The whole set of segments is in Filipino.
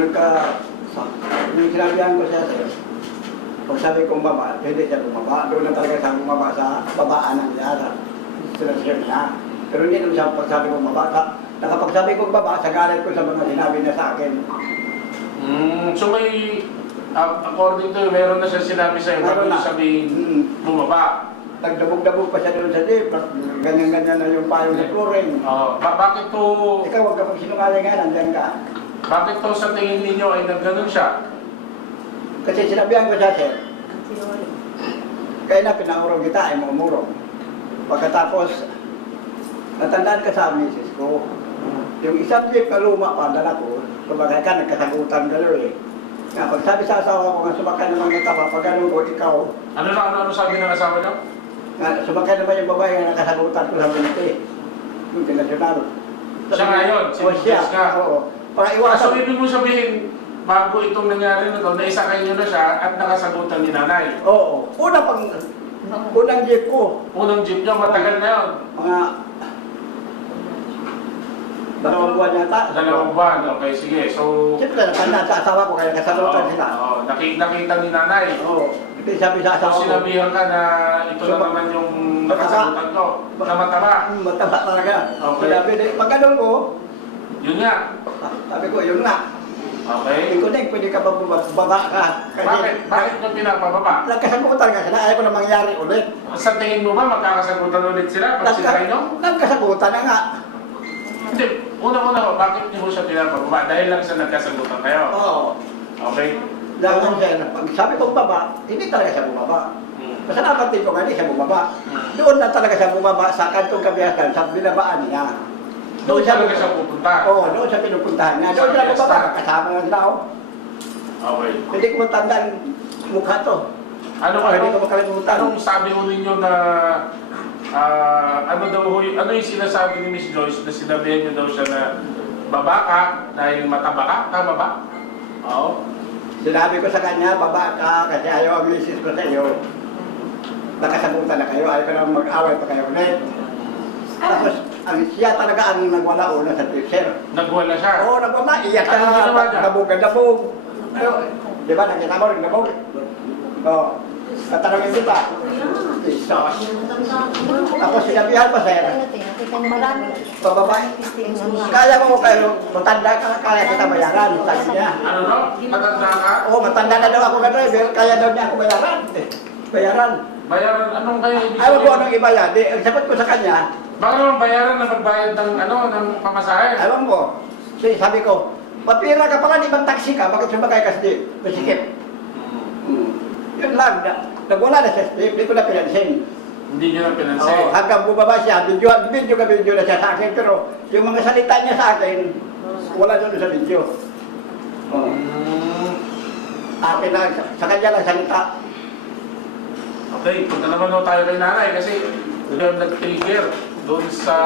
nagka, sa- yung sinabihan ko siya sir, pag sabi kong baba, pwede siya bumaba. Doon na talaga siya bumaba sa babaanan niya, sa sinasya niya. Pero hindi naman siya pagsabi kong baba. Sa, nakapagsabi kong baba, sa galit ko sa mga sinabi niya sa akin. Mm, so may, uh, according to meron na siya sinabi sa'yo, Meron bago sabihin, Mm. bumaba. Nagdabog-dabog pa siya doon sa jeep. Ganyan-ganyan na yung payo sa flooring. Oh, ba bakit to, Ikaw, huwag ka magsinungaling nga, nandiyan ka. Bakit to sa tingin ninyo ay nagganon siya? Kasi sinabihan ko siya, sir, kaya na pinaurong kita ay mamurong. Pagkatapos, natandaan ka sa misis ko. Yung isang jeep na luma pa, dala ko, sumakay ka, nagkasagutan ka eh. Nga, pag sabi sa asawa ko nga sumakay naman ng taba, pag ganun ko, ikaw, Ano na, ano, ano sabi ng asawa niyo? nga, sumakay naman yung babae na nakasagutan ko sa minute. Yung pinasyonar. Siya nga yun, si siya, oo. Para Ah, so ibig mo sabihin, bago itong nangyari na to, naisakay niyo na siya at nakasagutan ni nanay. Oo. Una pang, unang jeep ko, Unang jeep niyo, matagal na yun. mga dalawang buwan yata. Dalawang buwan, okay, sige. So, Siyempre, natanda sa asawa ko kaya kasagutan sila. oo, nakita, nakita ni nanay. Oo. Hindi sabi sa asawa So ko. sinabihan ka na ito na naman yung nakasagutan ko, na mataba. "Hmm, Mataba talaga. Okay. "Di, pag ganun ko, Yun nga. sabi ko, yun nga. Okay. Hindi ko din, pwede ka ba bumaba ka? Bakit? Bakit nyo pinapababa? Nagkasagutan ka sila, ayaw ko na mangyari ulit. Sa tingin mo ba magkakasagutan ulit sila pag sinakay nyo? Nagkasagutan na nga. Hindi. Una-una ko, bakit nyo siya pinapababa? Dahil lang sa nagkasagutan kayo. Oo. Okay? Dahil lang siya, pag sabi ko baba, hindi talaga siya bumaba. Hmm. Masalamat din ko nga, hindi siya bumaba. Doon na talaga siya bumaba sa kantong kabiyasan, sa binabaan niya. Doon talaga siya pupunta. Oo, doon siya pinupuntahan niya. Doon siya bumaba, kasama nga sila ako. Okay. Hindi ko matandaan mukha to. Ano, Ah, hindi ko ano, makalimutan. anong sabi ho ninyo na ah, ano daw ho, y- ano yung sinasabi ni Miss Joyce na sinabihan niyo daw siya na baba ka dahil mataba ka? Tama ba? Oo. Sinabi ko sa kanya, baba ka kasi ayaw ang misis ko sa iyo. Nakasagutan na kayo, ayaw ka na mag-away pa kayo ulit. Tapos, ang siya talaga ang nagwala una sa teacher. Nagwala siya. Oo, nagwala, iyak Ano niya? nabog na nabog. Ano, di ba, nakita mo rin nabog? Oo. Tatanungin kita. Jesus. Tapos sinabihan pa sir, bababae, kaya mo kayo, matanda ka, kaya kita bayaran, sabi niya. Ano no? Matanda ka? Oo, matanda na daw ako na driver, kaya daw niya ako bayaran. Eh, bayaran. Bayaran, anong kayo Ayaw ko anong ibayad. Di, ang sagot ko sa kanya, Baka naman bayaran na magbayad ng ano, ng pamasahe. ayaw mo. Kasi sabi ko, papira ka pala, di bang taxi ka? Bakit sumakay ka sa jeep? Masikip. Hmm. Yun lang, na, nagwala na sa jeep, di ko na pinansin. Hindi nyo na pinansin. Oo, hanggang bumaba siya, video, video ka video na siya sa akin, pero yung mga salita niya sa akin, wala doon sa video. Oo. Mm, Akin lang, sa, sa kanya lang salita. okay, punta naman daw tayo kay nanay kasi doon nag-trigger doon sa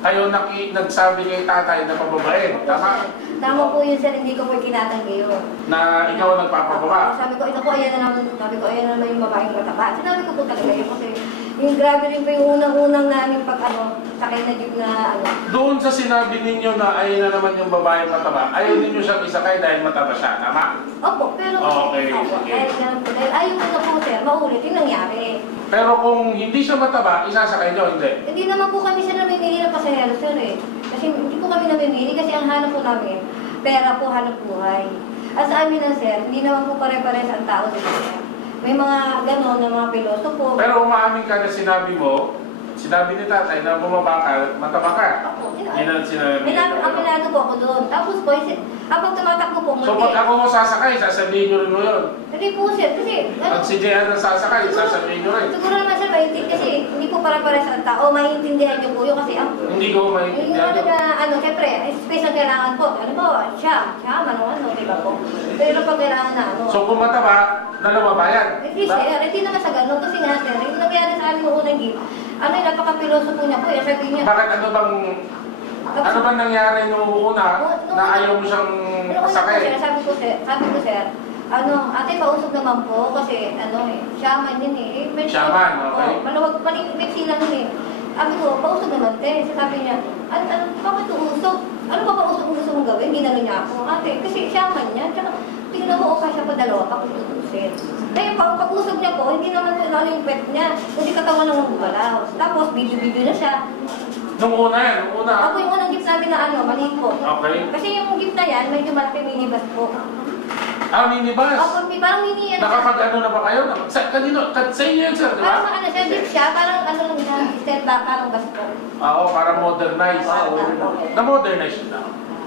kayo naki, nagsabi kay tatay na pababain. Tama? Tama po yun sir, hindi ko po kinatanggi yun. Na ikaw ang nagpapababa. Sabi ko, ito po, ayan na naman, sabi ko, ayan na naman yung babaeng mataba. Sinabi ko po talaga yun kasi yung grabe rin po yung unang-unang namin pag ano, sakay na jeep na ano. Doon sa sinabi ninyo na ayun na naman yung babae mataba, ayaw ninyo siyang isakay dahil mataba siya. Tama? Opo, pero Okay, opo, sige. dahil ganun po, dahil ayaw ko na po sir, maulit yung nangyari. Pero kung hindi siya mataba, isasakay nyo, hindi. Hindi naman po kami siya namimili ng pasahero sir eh. Kasi hindi po kami namimili kasi ang hanap po namin, pera po hanap buhay. At sa amin na sir, hindi naman po pare-pares ang tao dito sir. May mga ganon na mga piloto po. Pero umaamin ka na sinabi mo, sinabi ni tatay na bumaba ka, mataba ka. Yun ang sinabi niya. aminado po ako doon. Tapos po, isi- habang tumatakbo po, So pag ako mo sasakay, sasabihin nyo rin mo yun. Hindi po sir, kasi ano, Pag si Jehan ang sasakay, sasabihin nyo rin. siguro naman sir, maintindihan kasi hindi po para-pares ang tao, maintindihan niyo po yun kasi ang Hindi ko yung maintindihan ano yun. na, ano, siyempre, space ang kailangan po. Ano po, siya, siya, ano, ano, di ba po? Pero pag kailangan na, ano, So kung mataba, dalawa ba yan? hindi Ba? sir, hindi naman sa ganun, kasi nga sir, yung nangyari sa amin noong unang gig, ano, yung napaka-piloso po niya po, eh, sabi niya, Bakit ano bang, ano bang nangyari nung una na ayaw mo siyang Pero una po sir, pasakay? sabi ko sir, sabi ko sir, ano, ate pausog naman po kasi ano eh, shaman yun eh. eh medyo- Shaman, okay. Oo, maluwag, maling, may silang yun eh. Sabi ko, pausog naman te. So, sabi niya, ano, ano, bakit uusog? ano ba ba gusto, gusto mong gawin? Ginano niya ako. Ate, kasi siya man niya. Tsaka, tingnan mo, okay siya pa dalawa kung tutusin. Kaya pag pag-usog niya po, hindi naman ano yung pet niya. Kundi katawan lang ang gumalaw. Tapos, video-video na siya. Nung una yan, nung una. Ako yung unang gift namin na ano, maliit po. Okay. Kasi yung gift na yan, medyo malaki minibus po. Ah, minibus. Ako, may parang mini yan. Nakapag-ano na ba kayo? Sa, kanino? Kat, sa inyo yun, sir, di Parang ba? ano siya, gift siya, parang ano lang siya, step back, parang bus po. Oo, para modernize. Oo. Na-modernize yun na.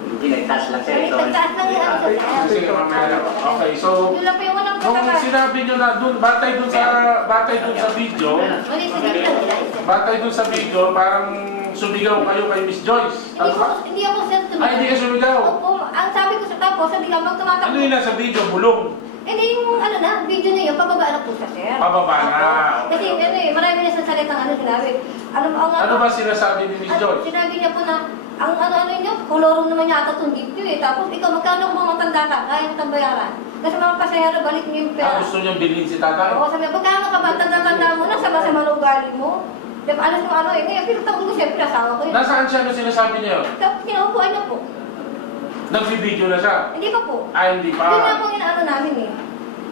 Hindi nagtaas lang sir. Nagtaas lang ano sa Sige, mamaya na. Okay, so, Yun lang po yung unang nung sinabi nyo na dun, batay dun sa, batay dun sa video, Mali sa gift lang nila. isa. batay dun sa video, parang sumigaw kayo kay Miss Joyce. Hindi Ano ko, ba? hindi ako sir Ay, hindi ka sumigaw. Opo, ang sabi ko sa tapos, sabi ka, magtumatakbo. Ano yun nasa video? Bulong. Hindi yung ano na, video na yun, pababa na po siya, sir. Pababa na. Kasi ano eh, marami na sa salitang ano sinabi. Ano, ang, Ano ba sinasabi ni Miss Ano, Joyce? sinabi niya po na, ang ano-ano niyo, koloro naman yata itong gift niyo eh. Tapos ikaw, magkano kung mga tanda ka, kaya mo itong bayaran. Kasi mga pasahero, balik niyo yung Ah, pera. gusto niyang bilhin si tatay? Oo, sabi niya, magkano ka ba? Tanda-tanda mo na, sama-sama ugali mo. Diba, alas mo ano eh, ngayon, pinatawag ko siyempre, asawa ko yun. Nasaan siya? Ano sinasabi niya? Tapos kinaupuan niya po. Nag-video na siya? Hindi pa po. Ah, hindi pa. Yun nga po inaano namin eh.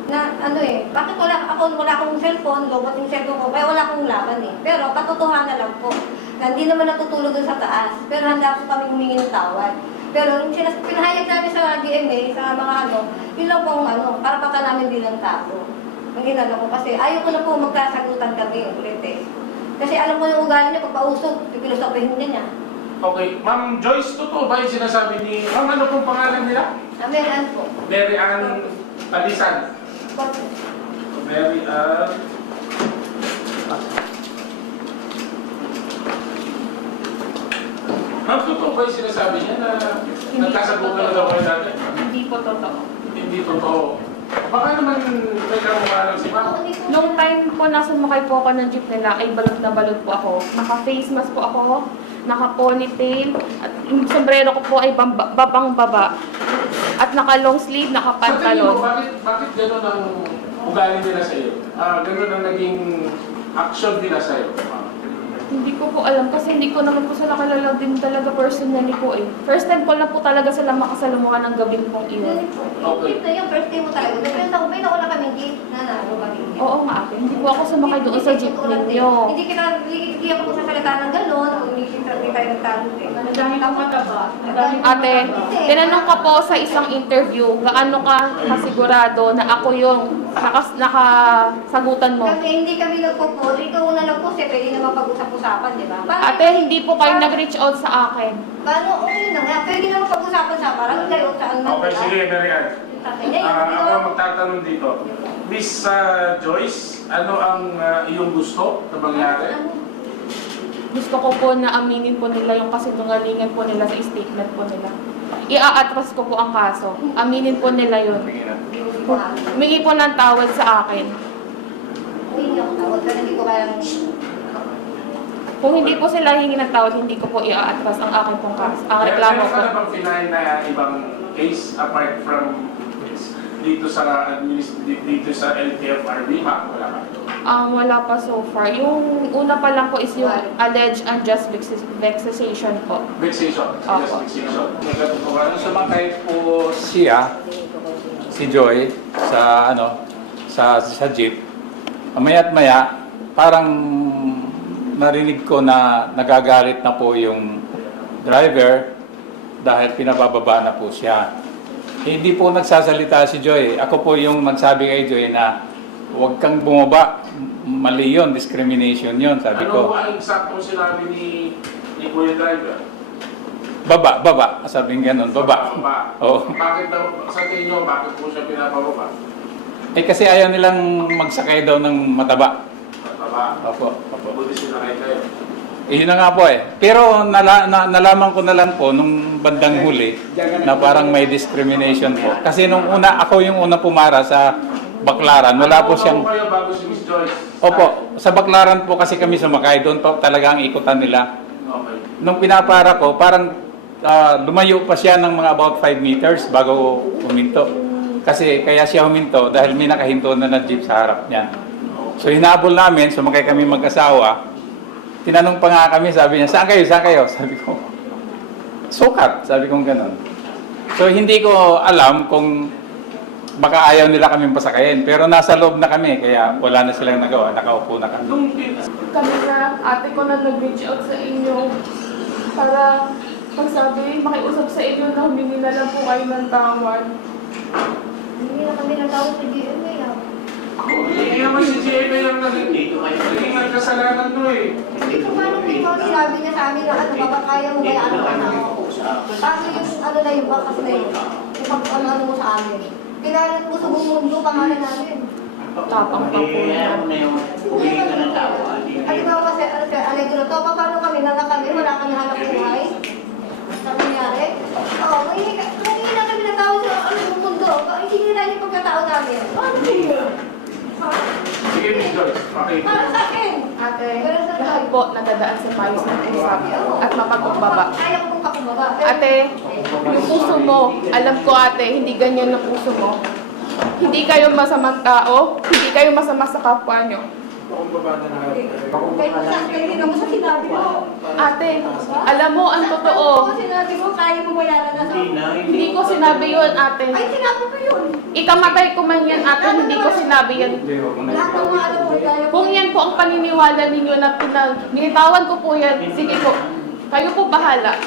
Na ano eh, bakit wala ako wala akong cellphone, lobot yung cellphone ko, kaya wala akong laban eh. Pero katotohanan lang po, na hindi naman natutulog dun sa taas, pero handa po kami humingi ng tawad. Pero yung sinas pinahayag namin sa DMA, sa mga ano, yun lang pong ano, karapatan namin bilang tao. Ang ginano ko kasi ayaw ko na po magkasagutan kami ulit eh. Kasi alam mo yung ugali niya, pag pausog, pipilosopihin niya niya. Okay, Ma'am Joyce, totoo ba yung sinasabi ni... Ma'am, ano pong pangalan nila? Amen, po. Mary Ann Talisan. Mary Ann... Ma'am, totoo ba yung sinasabi niya na nagkasagutan na daw kayo dati? Hindi po totoo. Hindi totoo. Baka naman may kamukha si Ma'am. Nung time po nasa sumakay po ako ng jeep nila, ay balot na balot po ako. Naka-face mask po ako, naka-ponytail, at yung sombrero ko po ay bamba- babang baba. At naka-long sleeve, Sa tingin mo, naka-pantalon. bakit, bakit gano'n ang ugali nila sa'yo? Ah, gano'n ang naging action nila sa'yo? ma'am? Hindi ko po alam kasi hindi ko naman po sila kalala din talaga personally po eh. First time ko lang po talaga sila makasalamuhan ng gabing pong iyon. Okay. Gift na yung first day mo talaga. Pero sa may nauna kami gift na nalo kami. Oo nga ate, hindi po ako sumakay doon sa jeep ninyo. Hindi kita, hindi, hindi ako sasalita ng gano'n. Hindi hindi tayo nagtalo eh. Madami kang mataba. Ate, tinanong ka po sa isang interview, gaano ka kasigurado na ako yung nakas, nakasagutan mo? Kasi hindi kami nagpo-post. Ikaw na lang po siya. Pwede naman pag-usap-usapan, di ba? Parang- Ate, hindi po kayo nag-reach out sa akin. Paano? Oo, yun na nga. Pwede naman pag-usapan sa parang kayo saan man. Okay, sige, Ann. Tatay niya, Ah, yun. ako ang magtatanong dito. Miss ah, Joyce, ano ang ah, iyong gusto na mangyari? Gusto ko po na aminin po nila yung kasinungalingan po nila sa statement po nila. Ia-atras ko po ang kaso. Aminin po nila yun. Humingi po ng tawad sa akin. Kung hindi po sila hingi ng tawad, hindi ko po ia-atras ang aking pong kaso. Ang Meron reklamo meron ko. na bang finahin na ibang case apart from dito sa dito sa LTFRB? Ma, wala ka. Um, wala pa so far. Yung una pa lang po is yung alleged unjust vex- vexation po. Vexation. Opo. Just vexation. Nagkatutukan. Sumakay po siya, si Joy, sa ano, sa, sa jeep, maya't maya, parang narinig ko na nagagalit na po yung driver dahil pinabababa na po siya. Hindi po nagsasalita si Joy. Ako po yung nagsabi kay Joy na huwag kang bumaba. Mali yun, discrimination yun, sabi Ano ko. ba ang eksaktong sinabi ni, ni Kuya Driver? Baba, baba. Sabi nga ganun, baba. Baba. Oo. Bakit daw, sa tingin nyo, bakit po siya pinapababa? Eh kasi ayaw nilang magsakay daw ng mataba. Baba. Opo, opo. Mabuti sinakay kayo. Eh, yun na nga po eh. Pero nala, na, nalaman ko na lang po nung bandang huli na parang may discrimination po. Kasi nung una, ako yung una pumara sa Baklaran. Wala po siyang... kayo bago si Miss Joyce? Opo, sa Baklaran po kasi kami sumakay. Doon po talaga ang ikutan nila. Okay. Nung pinapara ko, parang ah, lumayo pa siya ng mga about 5 meters bago huminto. Kasi kaya siya huminto dahil may nakahinto na na jeep sa harap niya. So hinabol namin, sumakay kami mag-asawa. Tinanong pa nga kami, sabi niya, saan kayo, saan kayo? Sabi ko, sukat, sabi kong ganun. So hindi ko alam kung baka ayaw nila kami pasakayin. Pero nasa loob na kami, kaya wala na silang nagawa. Nakaupo na kami. Nung Kami na, ate ko na nag-reach out sa inyo para magsabi, makiusap sa inyo na humingi na lang po kayo ng tawad. Hindi na kami natawag sa GMA ah. Hindi naman si JB yung naging nagkasalanan to eh. Ito paano ikaw sinabi niya sa amin na ano ba, kaya mo kaya ano ka na ako. Paano yung ano na yung bakas na yun? Yung pag ano mo sa amin. Kailangan mo sa buong mundo pangalan namin. Tapang pa po yan. na yung humingi ka ng tawad. Ano ba kasi, ano Allegro to, paano kami, kami, wala kami hanap buhay? Ano nangyari? Oo, may hindi na kami natawag sa ano yung mundo. Hindi nila yung pagkatao namin. Paano kayo? Sige, Miss Joyce, pakita. Para sa akin. Ate, Pero sa lahat po nadadaan sa payos ng usap at mapagkumbaba. Kaya ko Ate, yung puso mo, alam ko ate, hindi ganyan ang puso mo. Hindi kayo masamang tao, hindi kayo masama sa kapwa nyo. Kahit sa akin, hindi naman sa sinabi mo. Ate, alam mo ang totoo. Sa sinabi mo, kaya mo bayaran na sa... Hindi na, Hindi ko sinabi yun, ate. Ay, sinabi ko yun. Ikamatay ko man yan, ate, hindi ko sinabi yan. Lahat ng mga alam mo, kaya ko. Kung yan po ang paniniwala ninyo na pinag... Binitawan ko po yan, sige po. Kayo po bahala.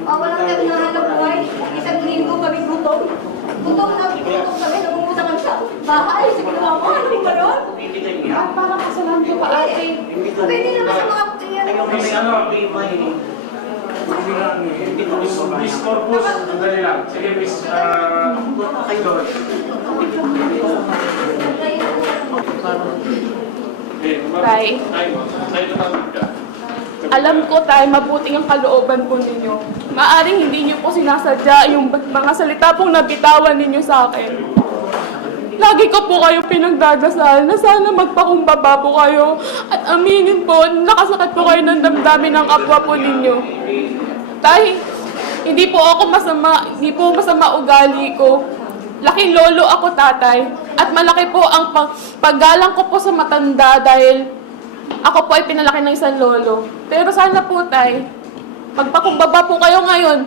Oh, walang kami nahanap buhay. Isang linggo kami gutom. Gutom na gutom kami, nangungutang kami sa bahay. Sige na ako, ano ba yun? At parang kasalanan ko pa, ate. Pwede naman sa mga... yan. Miss ano? Miss, Miss Corpus, sandali lang. Sige, Miss ah, Joyce. Eh, ma- Tay. Ay, ay, tatawag ka. Alam ko tayo, mabuting ang kalooban po ninyo. Maaring hindi niyo po sinasadya yung mga salita pong nabitawan ninyo sa akin. Lagi ko po kayo pinagdadasal na sana magpakumbaba po kayo at aminin po, nakasakit po kayo ng damdamin ng kapwa po ninyo. Dahil hindi po ako masama, hindi po masama ugali ko. Laking lolo ako tatay at malaki po ang pag paggalang ko po sa matanda dahil ako po ay pinalaki ng isang lolo. Pero sana po, tay, magpakumbaba po kayo ngayon.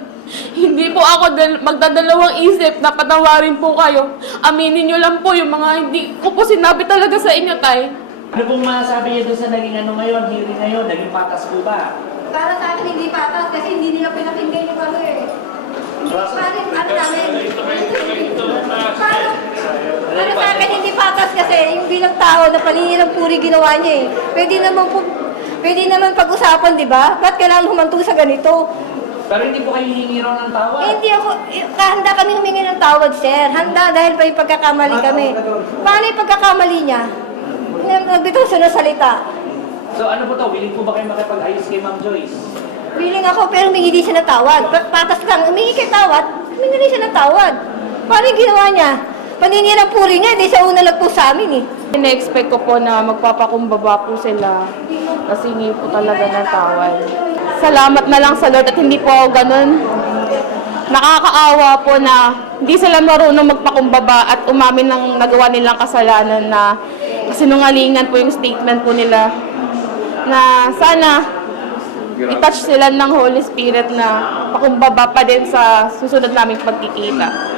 Hindi po ako dal- magdadalawang isip na patawarin po kayo. Aminin nyo lang po yung mga hindi ko po sinabi talaga sa inyo, tay. Ano pong masasabi niyo doon sa naging ano ngayon, hearing ngayon, naging patas po ba? Para sa akin, hindi patas kasi hindi nila pinakinggan yung ano eh. Yung ano namin? Para sa akin, hindi patas kasi yung bilang tao na paningi ng puri ginawa niya eh. Pwede naman po, pwede naman pag-usapan, di ba? Ba't kailangan humantong sa ganito? Pero hindi po kayo hihingi raw ng tawad. Eh, hindi ako, eh, handa kami humingi ng tawad, sir. Handa dahil pa yung pagkakamali kami. Paano yung pagkakamali niya? Nagbitaw siya ng salita. So ano po to, willing po ba kayo makipag-ayos kay Ma'am Joyce? Willing ako pero humingi din siya ng tawad. Pa- Patas lang, humingi kay tawad, humingi din siya ng tawad. Paano yung ginawa niya? Paninirang puri niya, hindi siya una nagpo sa amin eh. Ina-expect ko po na magpapakumbaba po sila kasi hindi po talaga ng tawad. Salamat na lang sa Lord at hindi po ganun. Nakakaawa po na hindi sila marunong magpakumbaba at umamin ng nagawa nilang kasalanan na sinungalingan po yung statement po nila na sana i-touch sila ng Holy Spirit na pakumbaba pa din sa susunod naming pagkikita.